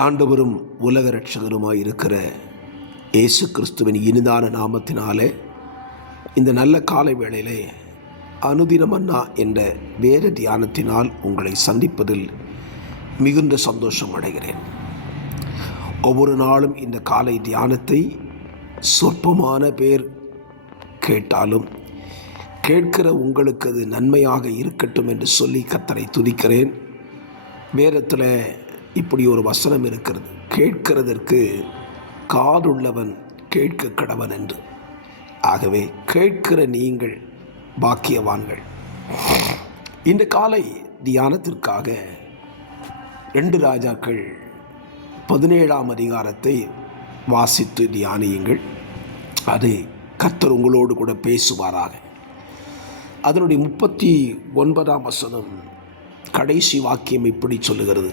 ஆண்டவரும் உலக இரட்சகருமாய் இருக்கிற இயேசு கிறிஸ்துவின் இனிதான நாமத்தினாலே இந்த நல்ல காலை வேளையிலே அனுதினமன்னா என்ற வேத தியானத்தினால் உங்களை சந்திப்பதில் மிகுந்த சந்தோஷம் அடைகிறேன். ஒவ்வொரு நாளும் இந்த காலை தியானத்தை சொற்பமான பேர் கேட்டாலும் கேட்கிற உங்களுக்கு அது நன்மையாக இருக்கட்டும் என்று சொல்லி கர்த்தரை துதிக்கிறேன். வேதத்தில் இப்படி ஒரு வசனம் இருக்கிறது, கேட்கிறதற்கு காதுள்ளவன் கேட்க கடவன் என்று. ஆகவே கேட்கிற நீங்கள் பாக்கியவான்கள். இந்த காலை தியானத்திற்காக 2 ராஜாக்கள் 17ஆம் அதிகாரத்தை வாசித்து தியானியுங்கள். அது கர்த்தர் உங்களோடு கூட பேசுவாராக. அதனுடைய 39ஆம் வசனம் கடைசி வாக்கியம் இப்படி சொல்லுகிறது,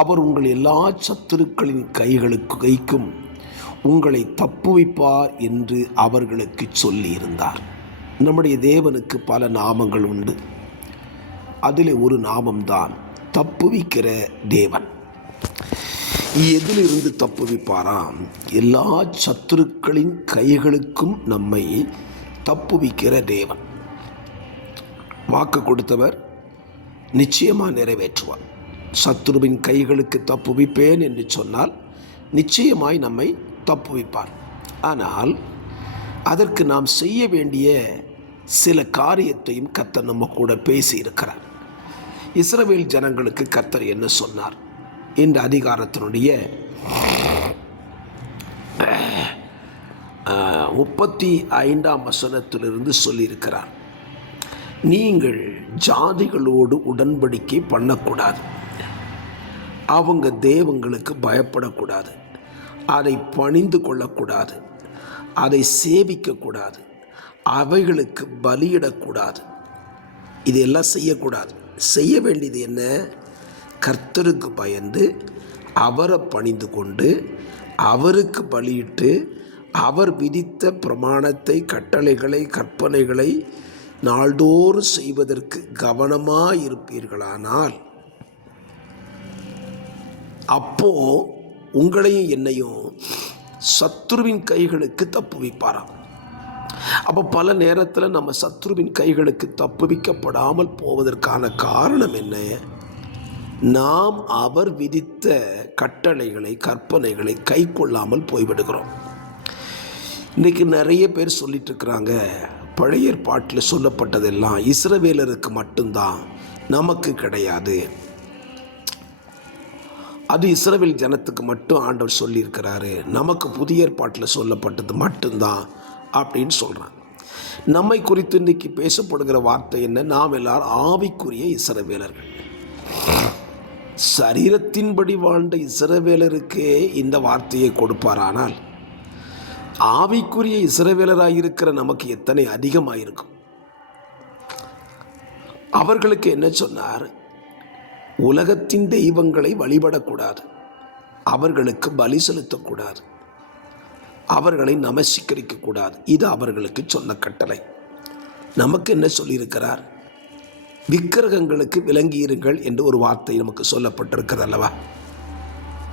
அவர் உங்கள் எல்லா சத்துருக்களின் கைக்கும் உங்களை தப்புவிப்பார் என்று அவர்களுக்கு சொல்லியிருந்தார். நம்முடைய தேவனுக்கு பல நாமங்கள் உண்டு. அதில் ஒரு நாமம்தான் தப்புவிக்கிற தேவன். எதிலிருந்து தப்புவிப்பாராம்? எல்லா சத்துருக்களின் கைகளுக்கும் நம்மை தப்புவிக்கிற தேவன். வாக்கு கொடுத்தவர் நிச்சயமாக நிறைவேற்றுவார். சத்துருவின் கைகளுக்கு தப்புவிப்பேன் என்று சொன்னால் நிச்சயமாய் நம்மை தப்புவிப்பார். ஆனால் அதற்கு நாம் செய்ய வேண்டிய சில காரியத்தையும் கர்த்தர் நம்ம கூட பேசியிருக்கிறார். இஸ்ரவேல் ஜனங்களுக்கு கர்த்தர் என்ன சொன்னார்? இந்த அதிகாரத்தினுடைய 35ஆம் வசனத்திலிருந்து சொல்லியிருக்கிறார், நீங்கள் ஜாதிகளோடு உடன்படிக்கை பண்ணக்கூடாது, அவங்க தேவங்களுக்கு பயப்படக்கூடாது, அதை பணிந்து கொள்ளக்கூடாது, அதை சேவிக்கக்கூடாது, அவைகளுக்கு பலியிடக்கூடாது. இதெல்லாம் செய்யக்கூடாது. செய்ய வேண்டியது என்ன? கர்த்தருக்கு பயந்து அவரை பணிந்து கொண்டு அவருக்கு பலியிட்டு அவர் விதித்த பிரமாணத்தை, கட்டளைகளை, கற்பனைகளை நாள்தோறும் செய்வதற்கு கவனமாக இருப்பீர்களானால் அப்போ உங்களையும் என்னையும் சத்துருவின் கைகளுக்கு தப்புவிப்பாராம். அப்போ பல நேரத்தில் நம்ம சத்துருவின் கைகளுக்கு தப்புவிக்கப்படாமல் போவதற்கான காரணம் என்ன? நாம் அவர் விதித்த கட்டளைகளை, கற்பனைகளை கை கொள்ளாமல் போய்விடுகிறோம். இன்றைக்கி நிறைய பேர் சொல்லிட்டு இருக்கிறாங்க, பழைய ஏற்பாட்டில் சொல்லப்பட்டதெல்லாம் இஸ்ரவேலருக்கு மட்டும்தான், நமக்கு கிடையாது. அது இஸ்ரவேல் ஜனத்துக்கு மட்டும் ஆண்டவர் சொல்லியிருக்கிறாரு, நமக்கு புதிய ஏற்பாட்டில் சொல்லப்பட்டது மட்டும்தான் அப்படின்னு சொல்கிறாங்க. நம்மை குறித்து இன்றைக்கி பேசப்படுகிற வார்த்தை என்ன? நாம் எல்லாரும் ஆவிக்குரிய இஸ்ரவேலர்கள். சரீரத்தின்படி வாழ்ந்த இஸ்ரவேலருக்கே இந்த வார்த்தையை கொடுப்பாரானால் ஆவிக்குரிய இஸ்ரவேலராக இருக்கிற நமக்கு எத்தனை அதிகமாக இருக்கும்? அவர்களுக்கு என்ன சொன்னார்? உலகத்தின் தெய்வங்களை வழிபடக்கூடாது, அவர்களுக்கு பலி செலுத்தக்கூடாது, அவர்களை நமஸ்கரிக்கக்கூடாது. இது அவர்களுக்கு சொன்ன கட்டளை. நமக்கு என்ன சொல்லியிருக்கிறார்? விக்கிரகங்களுக்கு விலங்கியிருங்கள் என்று ஒரு வார்த்தை நமக்கு சொல்லப்பட்டிருக்கிறது அல்லவா?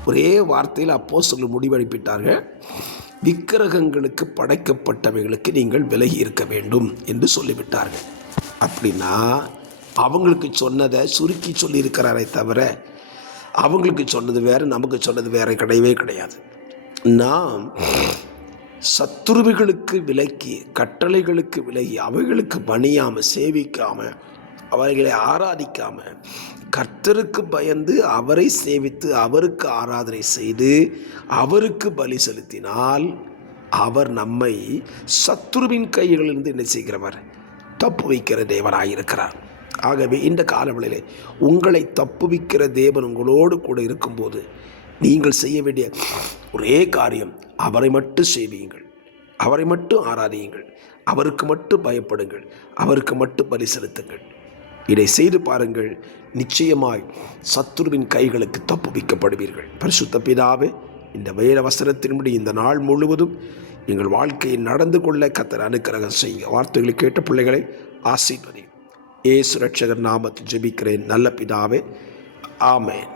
ஒரே வார்த்தையில் அப்போஸ்தலர்கள் முடிவெடுப்பிட்டார்கள், விக்கிரகங்களுக்கு படைக்கப்பட்டவைகளுக்கு நீங்கள் விலகி இருக்க வேண்டும் என்று சொல்லிவிட்டார்கள். அப்படின்னா அவங்களுக்கு சொன்னதை சுருக்கி சொல்லியிருக்கிறாரே தவிர அவங்களுக்கு சொன்னது வேறு, நமக்கு சொன்னது வேறு கிடையவே கிடையாது. நாம் சத்துருவிகளுக்கு விலக்கி, கட்டளைகளுக்கு விலகி, அவைகளுக்கு பணியாமல், சேவிக்காமல், அவர்களை ஆராதிக்காமல், கர்த்தருக்கு பயந்து அவரை சேவித்து அவருக்கு ஆராதனை செய்து அவருக்கு பலி செலுத்தினால் அவர் நம்மை சத்துருவின் கைகளிலிருந்து என்ன செய்கிறவர்? தப்புவிக்கிற தேவனாயிருக்கிறார். ஆகவே இந்த காலவெளியிலே உங்களை தப்புவிக்கிற தேவன் உங்களோடு கூட இருக்கும்போது நீங்கள் செய்ய வேண்டிய ஒரே காரியம், அவரை மட்டும் சேவியுங்கள், அவரை மட்டும் ஆராதியுங்கள், அவருக்கு மட்டும் பயப்படுங்கள், அவருக்கு மட்டும் பலி செலுத்துங்கள். இதை செய்து பாருங்கள், நிச்சயமாய் சத்துருவின் கைகளுக்கு தப்புவிக்கப்படுவீர்கள். பரிசுத்த பிதாவே, இந்த வேத வசனத்தின்படி இந்த நாள் முழுவதும் எங்கள் வாழ்க்கையை நடந்து கொள்ள கர்த்தர் அனுக்கிரகம் செய்யுங்க. வார்த்தைகளை கேட்ட பிள்ளைகளை ஆசீர்வதி. இயேசு இரட்சகர் நாமத்தில் ஜெபிக்கிறேன் நல்ல பிதாவே, ஆமென்.